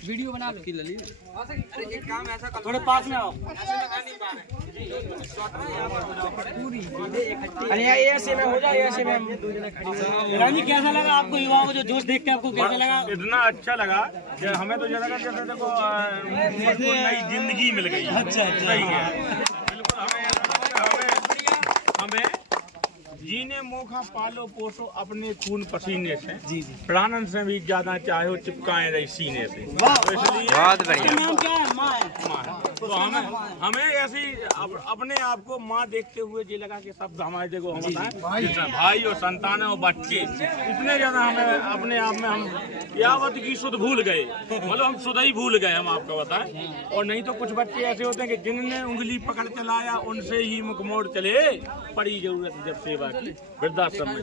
Video बना लो। अरे एक काम ऐसा कर, थोड़े पास में आओ। अरे ऐसे में हो जाए, ऐसे में रानी कैसा लगा आपको, युवाओं को जो जोश देख के आपको कैसा लगा? इतना अच्छा लगा कि हमें तो जैसा लगा जैसे देखो बिल्कुल नई जिंदगी मिल गई। अच्छा सही है, बिल्कुल हमें जीने मौका पालो पोसो अपने खून पसीने से, जी जी, प्राणन से भी ज्यादा चाहे चिपकाए रही सीने से। वाह, तो इसलिए बहुत बढ़िया। नाम क्या है? माँ है। माँ है। तो हमें ऐसी अपने आप को माँ देखते हुए जी लगा कि सब हमारे देखो हम बताएं भाई और संतान और बच्चे इतने ज्यादा हमें अपने आप में हम यावत की शुद्ध भूल गए, मतलब हम शुद्ध ही भूल गए हम आपको बताएं। और नहीं तो कुछ बच्चे ऐसे होते हैं कि जिनने उंगली पकड़ चलाया उनसे ही मुख मोड़ चले, पड़ी जरूरत जब सेवा की वृद्धाश्रम में।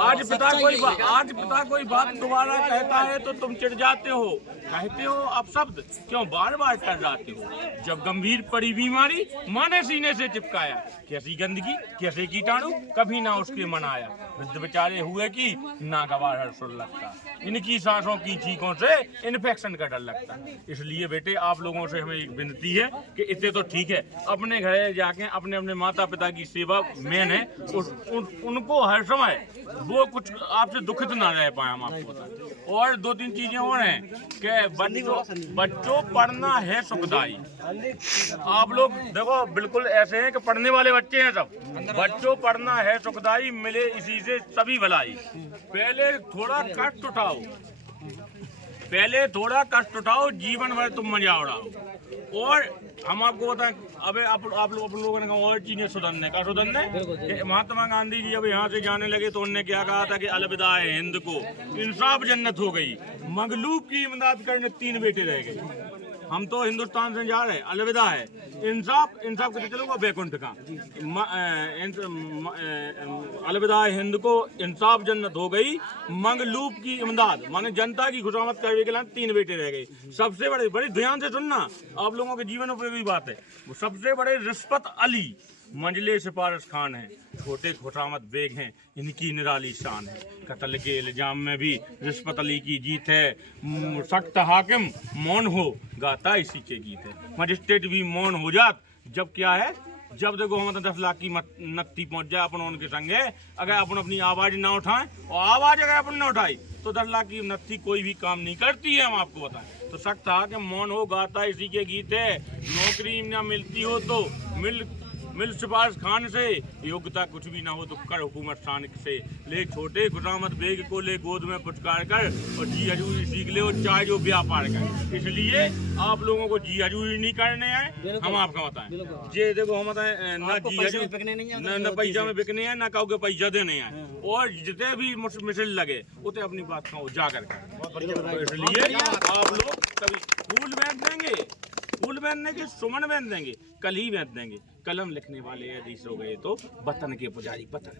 आज पिता कोई बात दोबारा कहता है तो तुम चिढ़ जाते हो, कहते हो अब शब्द क्यों बार बार कर जाते हो। जब गंभीर पड़ी बीमारी माने सीने से चिपकाया, कैसी गंदगी कैसे कीटाणु कभी ना उसके मन आया। वृद्ध बेचारे हुए कि ना गवार हर सुर लगता, इनकी सांसों की चीखों से इन्फेक्शन का डर लगता। इसलिए बेटे आप लोगों से हमें एक विनती है कि इतने तो ठीक है, अपने घर जाके अपने अपने माता पिता की सेवा मेन है, उनको हर समय वो कुछ आपसे दुखित ना रह पाए हम आपको बताएं। और दो तीन चीजें और हैं कि बच्चों पढ़ना है सुखदाई। आप लोग देखो बिल्कुल ऐसे हैं कि पढ़ने वाले बच्चे हैं सब। बच्चों पढ़ना है सुखदाई, मिले इसी से सभी भलाई। पहले थोड़ा कष्ट उठाओ, जीवन भर तुम मजा उड़ाओ। और हम आपको बताएं, अबे आप लोगों ने कहा और चीजें सुधरने महात्मा गांधी जी अब यहाँ से जाने लगे तो उन्होंने क्या कहा था कि अलविदा है हिंद को, इंसाफ जन्नत हो गई, मगलूब की इमदाद करने 3 बेटे रह गए। हम तो हिंदुस्तान से जा रहे हैं, अलविदा है इंसाफ के चलोगा बैकुंठ का। अलविदा है हिंद को, इंसाफ जन्नत हो गई, मंगलूब की इमदाद माने जनता की खुशामद करने के लिए 3 बेटे रह गए। सबसे बड़े ध्यान से सुनना, आप लोगों के जीवन उपयोगी बात है। वो सबसे बड़े रिस्पत अली मंजले सिफारिश खान है, छोटे खुशामद बेग हैं, इनकी निराली शान है। कत्ल के इल्जाम में भी रिस्पत अली की जीत है, सख्त हाकिम मौन हो गाता इसी के गीत है। मजिस्ट्रेट भी मौन हो जात जब क्या है, जब देखो हम 10 लाख की नत्ती पहुंच जाए अपन उनके संगे, अगर अपन अपनी आवाज ना उठाएं और आवाज अगर अपन न उठाई तो 10 लाख की नत्ती कोई भी काम नहीं करती है, हम आपको बताएं। तो सख्त हाकिम मौन हो गाता इसी के गीत है। नौकरी ना मिलती हो तो मिल सिफारिश खान से, योग्यता कुछ भी ना हो तो कर हुकूमत शान से। ले छोटे खुशामद बेग को ले गोद में पुचकार कर, और जी हजूरी सीख ले और चाहे जो व्यापार कर। इसलिए आप लोगों को जी हजूरी नहीं करने हैं, हम आपका बताएं। ये देखो हम बताएं, ना जी हजूरी न पैसा में बिकने हैं, ना कहो के पैसा देने हैं। और जितने भी मिसल लगे उतने अपनी बात का उजागर कर। इसलिए आप लोग कभी फूल बेच देंगे, सुमन बेच देंगे, कल ही बेच देंगे। कलम लिखने वाले यदि सो गए तो वतन के पुजारी पतन।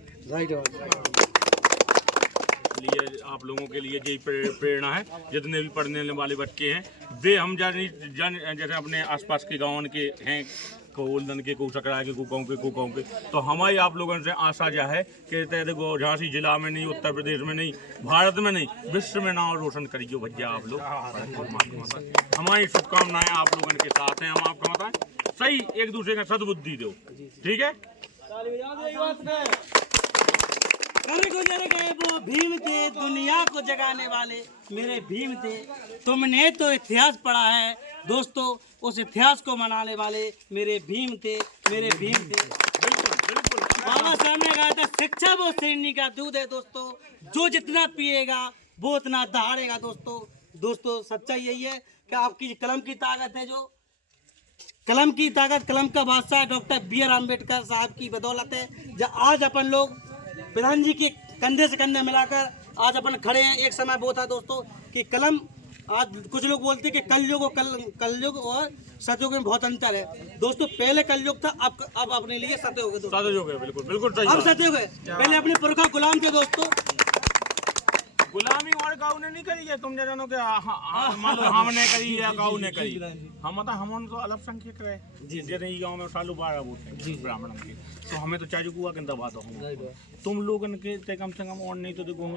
इसलिए आप लोगों के लिए यही प्रेरणा है। जितने भी पढ़ने वाले बच्चे हैं वे हम जैसे अपने आसपास के गाँव के हैं, कोलदन के, को सकरा के, को गाँव के, तो हमारी आप लोगों से आशा जा है कि देखो झांसी जिला में नहीं, उत्तर प्रदेश में नहीं, भारत में नहीं, विश्व में नाम रोशन करिए भैया आप लोग। हमारी शुभकामनाएं आप लोगों के साथ हैं, हम आपको बताएं सही एक दूसरे का सद्बुद्धि दो, ठीक है। गुजर गए वो भीम थे, दुनिया को जगाने वाले मेरे भीम थे। तुमने तो इतिहास पढ़ा है दोस्तों, उस इतिहास को मनाने वाले मेरे भीम थे। बिल्कुल बाबा साहब ने कहा था शिक्षा वो श्रेणी का दूध है दोस्तों, जो जितना पिएगा वो उतना दहाड़ेगा दोस्तों सच्चाई यही है कि आपकी कलम की ताकत है, जो कलम की ताकत, कलम का बादशाह डॉक्टर BR अम्बेडकर साहब की बदौलत है। जब आज अपन लोग प्रधान जी के कंधे से कंधे मिलाकर आज अपन खड़े हैं। एक समय वो था दोस्तों कि कलम, आज कुछ लोग बोलते हैं कि कलयुग और सतयुग में बहुत अंतर है दोस्तों। पहले कलयुग था, अब अपने लिए सतयुग है दोस्तों। बिल्कुल सही। अब सतयुग है, पहले अपने पुरखा गुलाम थे दोस्तों। गुलामी और काऊ ने नहीं करी है, तुम जानो के हमने करी या काऊ ने करी। हम तो अल्पसंख्यक रहे, जैसे गाँव में सालू 12 बूथ है ब्राह्मण के, तो हमें तो चाजू कुआ के दबा दो। तुम लोगन के कम से कम और नहीं तो देखो